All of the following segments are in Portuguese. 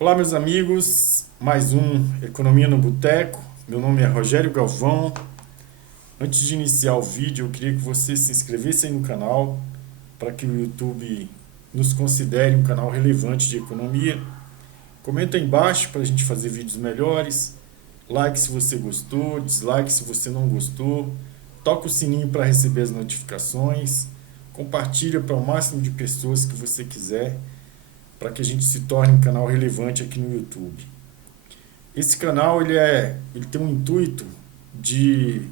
Olá, meus amigos, mais um Economia no Boteco. Meu nome é Rogério Galvão. Antes de iniciar o vídeo, eu queria que você se inscrevesse aí no canal para que o YouTube nos considere um canal relevante de economia. Comenta aí embaixo para a gente fazer vídeos melhores. Like se você gostou, dislike se você não gostou. Toca o sininho para receber as notificações. Compartilha para o máximo de pessoas que você quiser, para que a gente se torne um canal relevante aqui no YouTube. Esse canal ele tem um intuito de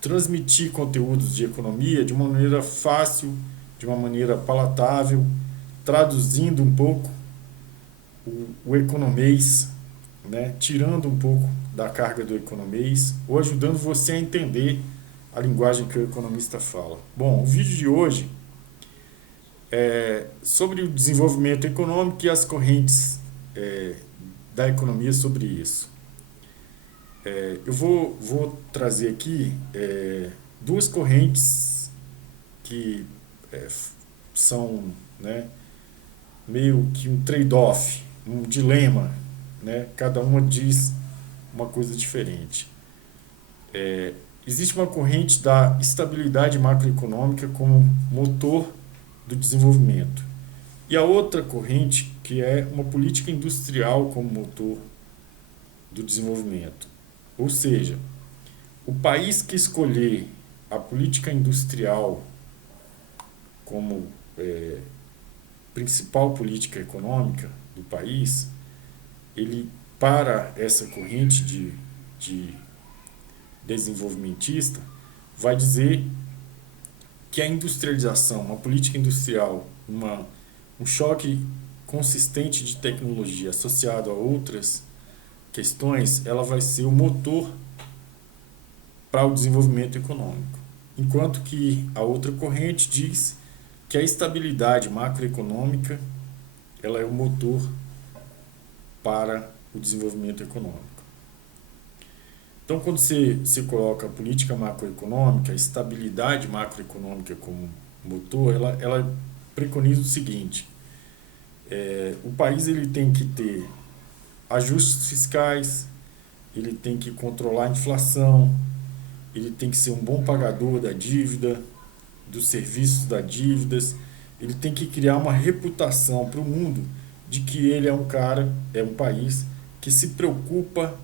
transmitir conteúdos de economia de uma maneira fácil, de uma maneira palatável, traduzindo um pouco o economês, né? Tirando um pouco da carga do economês, ou ajudando você a entender a linguagem que o economista fala. Bom, o vídeo de hoje é sobre o desenvolvimento econômico e as correntes da economia sobre isso. Eu vou trazer aqui duas correntes que são, né, meio que um trade-off, um dilema, né? Cada uma diz uma coisa diferente. Existe uma corrente da estabilidade macroeconômica como motor do desenvolvimento, e a outra corrente que é uma política industrial como motor do desenvolvimento. Ou seja, o país que escolher a política industrial como principal política econômica do país, ele, para essa corrente de desenvolvimentista, vai dizer que a industrialização, uma política industrial, um choque consistente de tecnologia associado a outras questões, ela vai ser o motor para o desenvolvimento econômico. Enquanto que a outra corrente diz que a estabilidade macroeconômica ela é o motor para o desenvolvimento econômico. Então, quando você coloca a política macroeconômica, a estabilidade macroeconômica como motor, ela preconiza o seguinte: o país ele tem que ter ajustes fiscais, ele tem que controlar a inflação, ele tem que ser um bom pagador da dívida, dos serviços das dívidas, ele tem que criar uma reputação para o mundo de que ele é um país que se preocupa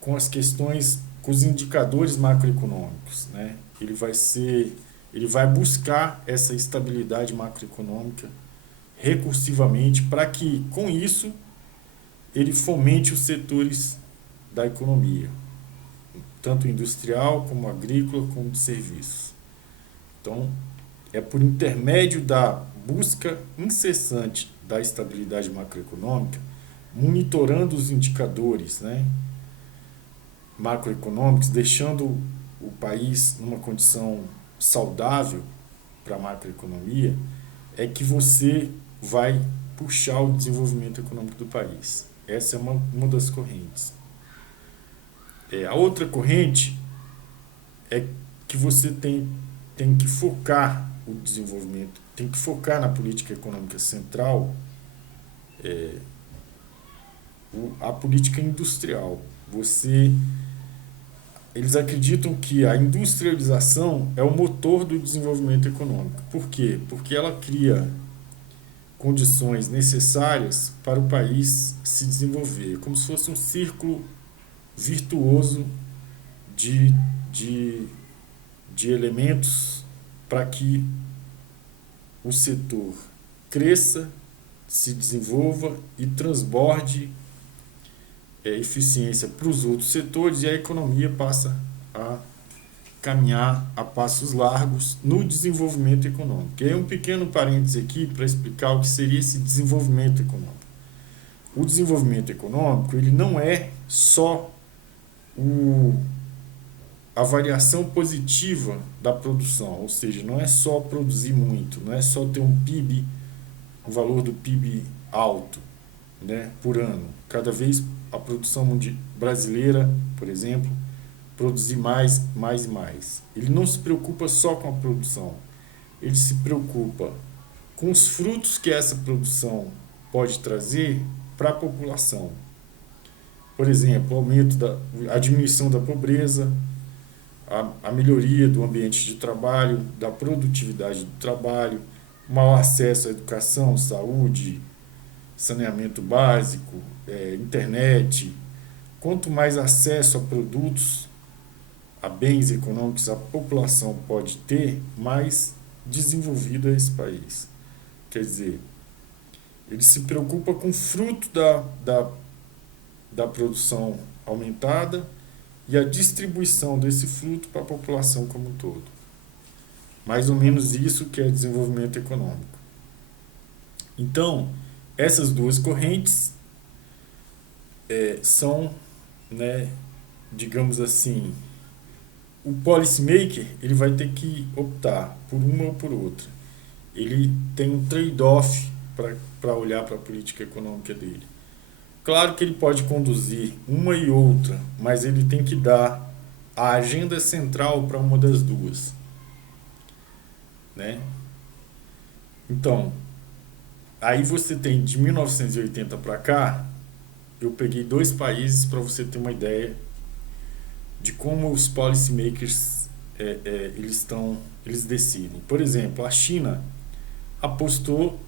com as questões, com os indicadores macroeconômicos, né? Ele vai buscar essa estabilidade macroeconômica recursivamente para que, com isso, ele fomente os setores da economia, tanto industrial como agrícola como de serviços. Então, é por intermédio da busca incessante da estabilidade macroeconômica, monitorando os indicadores, né, macroeconômicos, deixando o país numa condição saudável para a macroeconomia, é que você vai puxar o desenvolvimento econômico do país. Essa é uma das correntes. A outra corrente é que você tem que focar o desenvolvimento, tem que focar na política econômica central, a política industrial. Eles acreditam que a industrialização é o motor do desenvolvimento econômico. Por quê? Porque ela cria condições necessárias para o país se desenvolver, como se fosse um círculo virtuoso de, de, de elementos para que o setor cresça, se desenvolva e transborde eficiência para os outros setores, e a economia passa a caminhar a passos largos no desenvolvimento econômico. E aí um pequeno parêntese aqui para explicar o que seria esse desenvolvimento econômico. O desenvolvimento econômico ele não é só a variação positiva da produção, ou seja, não é só produzir muito, não é só ter um PIB, um valor do PIB alto, né, por ano. Cada vez a produção brasileira, por exemplo, produzir mais e mais. Ele não se preocupa só com a produção, ele se preocupa com os frutos que essa produção pode trazer para a população. Por exemplo, a diminuição da pobreza, a melhoria do ambiente de trabalho, da produtividade do trabalho, maior acesso à educação, saúde, saneamento básico, internet. Quanto mais acesso a produtos, a bens econômicos a população pode ter, mais desenvolvido é esse país. Quer dizer, ele se preocupa com o fruto da produção aumentada e a distribuição desse fruto para a população como um todo. Mais ou menos isso que é desenvolvimento econômico. Então, essas duas correntes são, né, digamos assim, o policymaker ele vai ter que optar por uma ou por outra. Ele tem um trade-off para olhar para a política econômica dele. Claro que ele pode conduzir uma e outra, mas ele tem que dar a agenda central para uma das duas, né? Então, aí você tem de 1980 para cá, eu peguei 2 países para você ter uma ideia de como os policymakers eles decidem. Por exemplo, a China apostou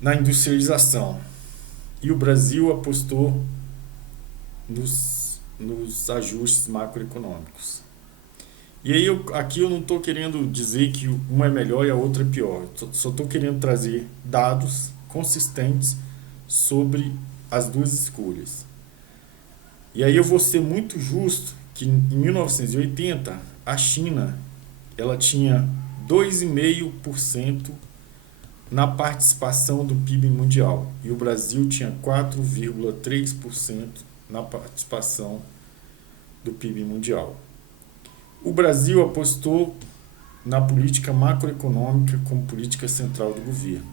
na industrialização e o Brasil apostou nos ajustes macroeconômicos. E aí aqui eu não estou querendo dizer que uma é melhor e a outra é pior. Só estou querendo trazer dados consistentes sobre as duas escolhas. E aí eu vou ser muito justo que em 1980 a China ela tinha 2,5% na participação do PIB mundial e o Brasil tinha 4,3% na participação do PIB mundial. O Brasil apostou na política macroeconômica como política central do governo.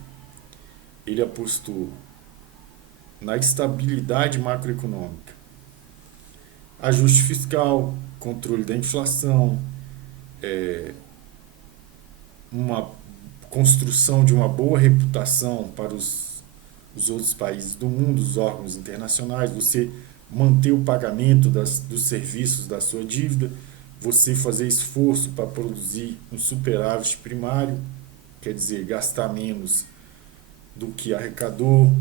Ele apostou na estabilidade macroeconômica, ajuste fiscal, controle da inflação, uma construção de uma boa reputação para os outros países do mundo, os órgãos internacionais, você manter o pagamento dos serviços da sua dívida, você fazer esforço para produzir um superávit primário, quer dizer, gastar menos do que arrecadou.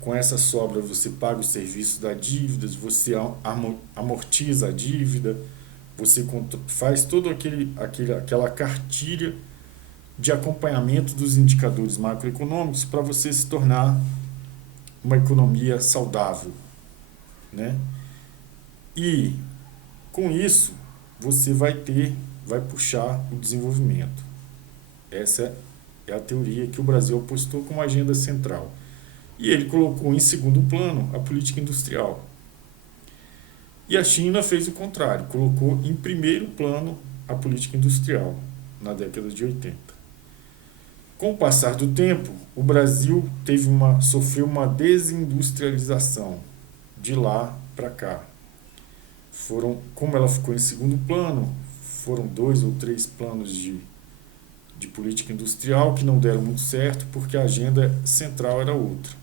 Com essa sobra você paga os serviços da dívida, você amortiza a dívida, você faz toda aquela cartilha de acompanhamento dos indicadores macroeconômicos para você se tornar uma economia saudável, né? E com isso você vai puxar o desenvolvimento. Essa é a teoria que o Brasil apostou como agenda central. E ele colocou em segundo plano a política industrial. E a China fez o contrário, colocou em primeiro plano a política industrial na década de 80. Com o passar do tempo, o Brasil sofreu uma desindustrialização de lá para cá. Como ela ficou em segundo plano, foram 2 ou 3 planos de política industrial que não deram muito certo porque a agenda central era outra.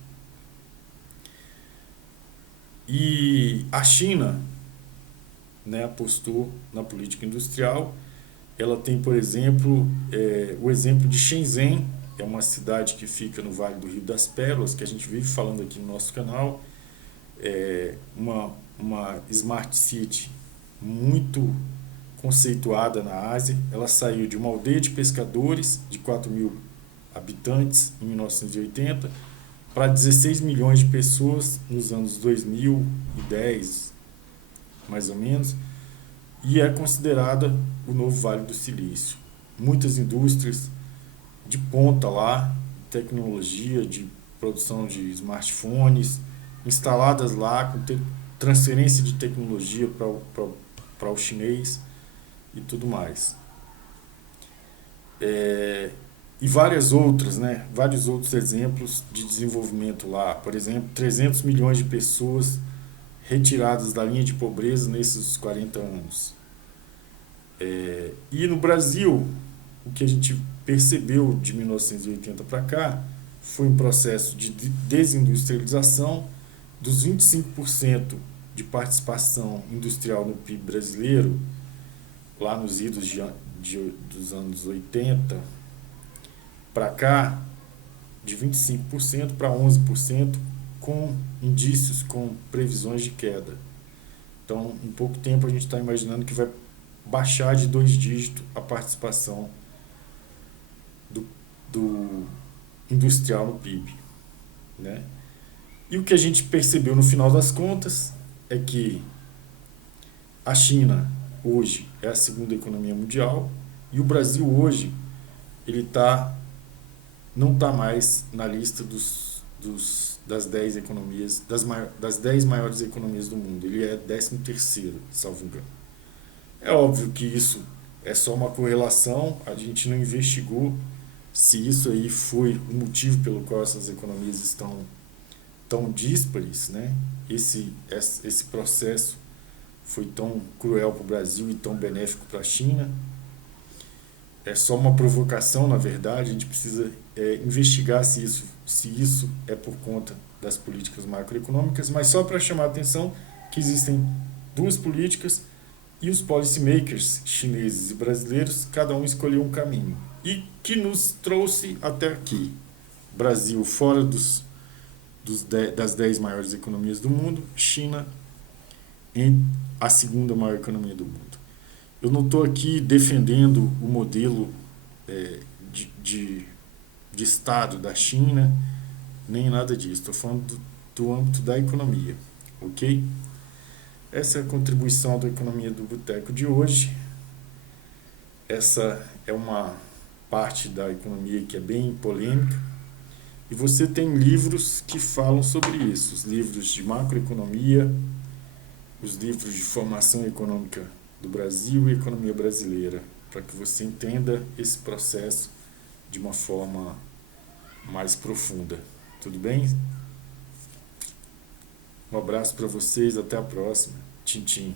E a China, né, apostou na política industrial. Ela tem, por exemplo, o exemplo de Shenzhen, que é uma cidade que fica no Vale do Rio das Pérolas, que a gente vive falando aqui no nosso canal. Uma Smart City muito conceituada na Ásia. Ela saiu de uma aldeia de pescadores de 4.000 habitantes em 1980 para 16 milhões de pessoas nos anos 2010, mais ou menos, e é considerada o novo Vale do Silício. Muitas indústrias de ponta lá, tecnologia de produção de smartphones, instaladas lá, com transferência de tecnologia para o chinês e tudo mais. E várias outras, né? Vários outros exemplos de desenvolvimento lá. Por exemplo, 300 milhões de pessoas retiradas da linha de pobreza nesses 40 anos. E no Brasil, o que a gente percebeu de 1980 para cá foi um processo de desindustrialização. Dos 25% de participação industrial no PIB brasileiro, lá nos idos dos anos 80 para cá, de 25% para 11%, com indícios, com previsões de queda. Então, em pouco tempo, a gente está imaginando que vai baixar de 2 dígitos a participação do industrial no PIB, né? E o que a gente percebeu no final das contas é que a China hoje é a segunda economia mundial e o Brasil hoje ele não está mais na lista das 10 economias, das 10 maiores economias do mundo. Ele é 13º, salvo engano. É óbvio que isso é só uma correlação, a gente não investigou se isso aí foi o motivo pelo qual essas economias estão tão díspares, né? Esse processo foi tão cruel para o Brasil e tão benéfico para a China. É só uma provocação, na verdade. A gente precisa investigar se isso é por conta das políticas macroeconômicas, mas só para chamar a atenção que existem duas políticas e os policymakers chineses e brasileiros, cada um escolheu um caminho e que nos trouxe até aqui. Brasil fora das 10 maiores economias do mundo, China em a segunda maior economia do mundo. Eu não estou aqui defendendo o modelo de Estado da China, nem nada disso. Estou falando do âmbito da economia, ok? Essa é a contribuição da Economia do Boteco de hoje. Essa é uma parte da economia que é bem polêmica. E você tem livros que falam sobre isso, os livros de macroeconomia, os livros de formação econômica do Brasil e economia brasileira, para que você entenda esse processo de uma forma mais profunda. Tudo bem? Um abraço para vocês, até a próxima. Tchim, tchim.